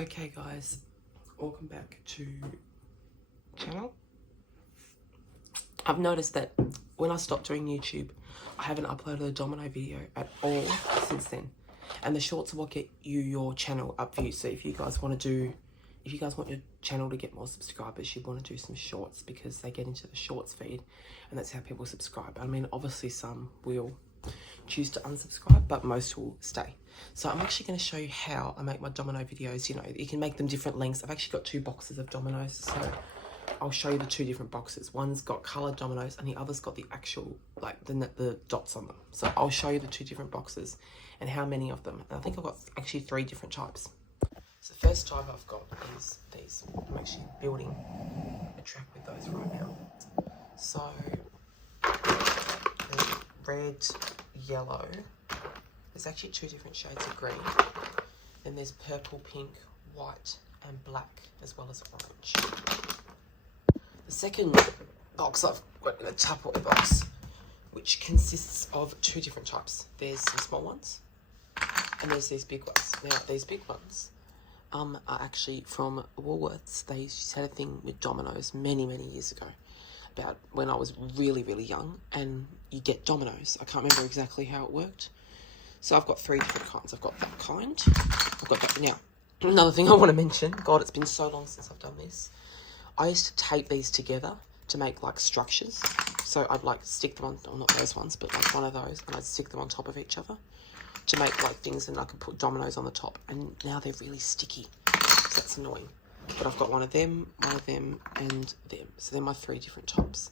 Okay guys, welcome back to channel. I've noticed that when I stopped doing YouTube, I haven't uploaded a Domino video at all since then. And the shorts are what get you your channel up views. So if you guys want your channel to get more subscribers, you want to do some shorts because they get into the shorts feed and that's how people subscribe. I mean, obviously some will choose to unsubscribe, but most will stay. So I'm actually going to show you how I make my domino videos. You know, you can make them different lengths. I've actually got 2 boxes of dominoes, so I'll show you the 2 different boxes. One's got coloured dominoes and the other's got the actual, like the dots on them. So I'll show you the 2 different boxes and how many of them. And I think I've got actually 3 different types. So the first type I've got is these. I'm actually building a track with those right now. So the red, yellow. There's actually 2 different shades of green. Then there's purple, pink, white, and black, as well as orange. The second box I've got in a Tupperware box, which consists of 2 different types. There's some small ones, and there's these big ones. Now, these big ones are actually from Woolworths. They used to have a thing with dominoes many, many years ago, about when I was really, really young, and you get dominoes. I can't remember exactly how it worked. So I've got 3 different kinds. I've got that kind. I've got that. Now, another thing I want to mention, God, it's been so long since I've done this. I used to tape these together to make like structures. So I'd like stick them on, well, not those ones, but like one of those, and I'd stick them on top of each other to make like things, and I could put dominoes on the top. And now they're really sticky. So that's annoying. But I've got one of them, and them. So they're my 3 different types.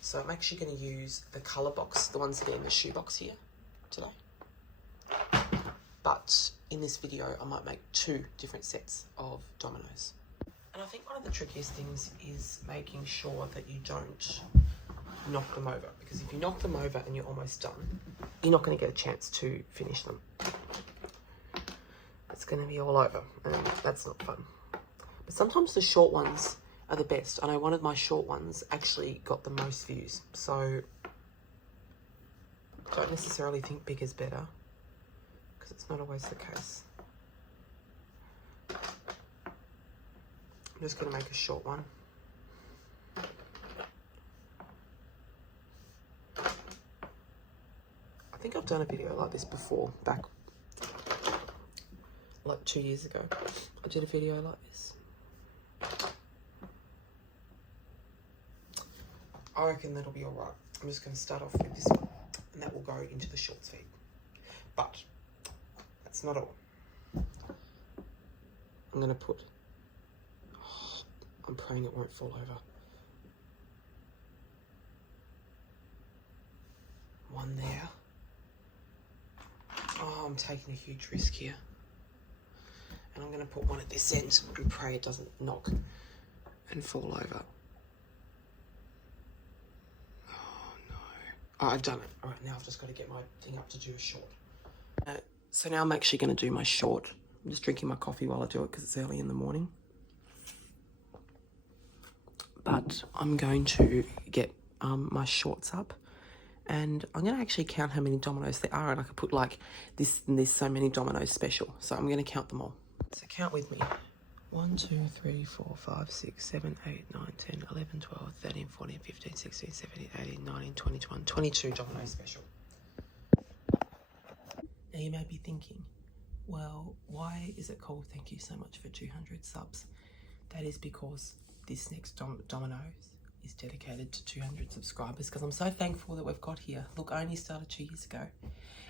So I'm actually going to use the colour box, the ones that are in the shoe box here today. But in this video, I might make 2 different sets of dominoes. And I think one of the trickiest things is making sure that you don't knock them over. Because if you knock them over and you're almost done, you're not going to get a chance to finish them. It's going to be all over, and that's not fun. But sometimes the short ones are the best. I know one of my short ones actually got the most views. So I don't necessarily think big is better, because it's not always the case. I'm just going to make a short one. I think I've done a video like this before, back like 2 years ago. I did a video like this. I reckon that'll be alright. I'm just going to start off with this one, and that will go into the shorts feed. But that's not all. I'm going to put, I'm praying it won't fall over. One there. Oh, I'm taking a huge risk here. And I'm going to put one at this end and pray it doesn't knock and fall over. Oh no. Oh, I've done it. All right, now I've just got to get my thing up to do a short. So now I'm actually going to do my short. I'm just drinking my coffee while I do it because it's early in the morning. But I'm going to get my shorts up, and I'm going to actually count how many dominoes there are, and I could put like this, and there's so many dominoes special. So I'm going to count them all. So count with me. 1, 2, 3, 4, 5, 6, 7, 8, 9, 10, 11, 12, 13, 14, 15, 16, 17, 18, 19, 20, 21, 22 dominoes special. Now you may be thinking, well, why is it called thank you so much for 200 subs? That is because this next Dominoes is dedicated to 200 subscribers, because I'm so thankful that we've got here. Look, I only started 2 years ago,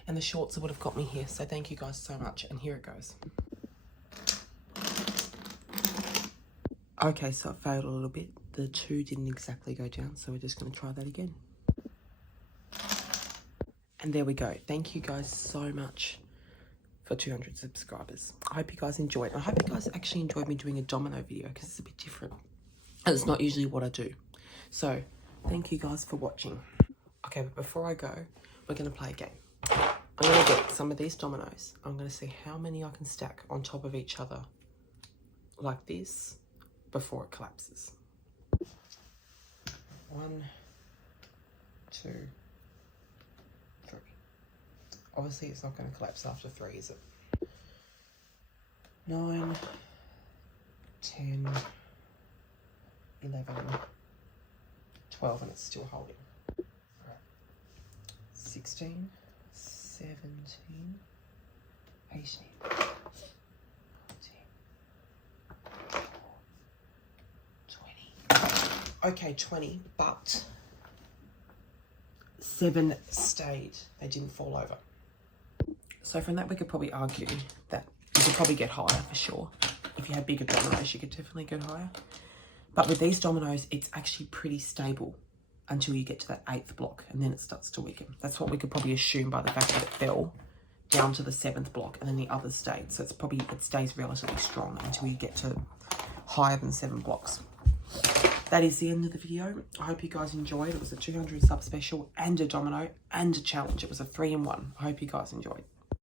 and the shorts are what have got me here. So thank you guys so much, and here it goes. Okay, so it failed a little bit. The 2 didn't exactly go down, so we're just going to try that again. And there we go. Thank you guys so much for 200 subscribers. I hope you guys enjoyed. I hope you guys actually enjoyed me doing a domino video, because it's a bit different. And it's not usually what I do. So, thank you guys for watching. Okay, but before I go, we're going to play a game. I'm going to get some of these dominoes. I'm going to see how many I can stack on top of each other like this before it collapses. 1, 2, 3. Obviously, it's not going to collapse after 3, is it? 9, 11, 12, and it's still holding. Right. 16, 17, 18, 19, 20. Okay, 20, but 7 stayed. They didn't fall over. So from that, we could probably argue that you could probably get higher for sure. If you had bigger dominoes, you could definitely get higher. But with these dominoes, it's actually pretty stable until you get to that 8th block, and then it starts to weaken. That's what we could probably assume by the fact that it fell down to the 7th block and then the others stayed. So it stays relatively strong until you get to higher than 7 blocks. That is the end of the video. I hope you guys enjoyed. It was a 200 sub special and a domino and a challenge. It was a 3-in-1. I hope you guys enjoyed.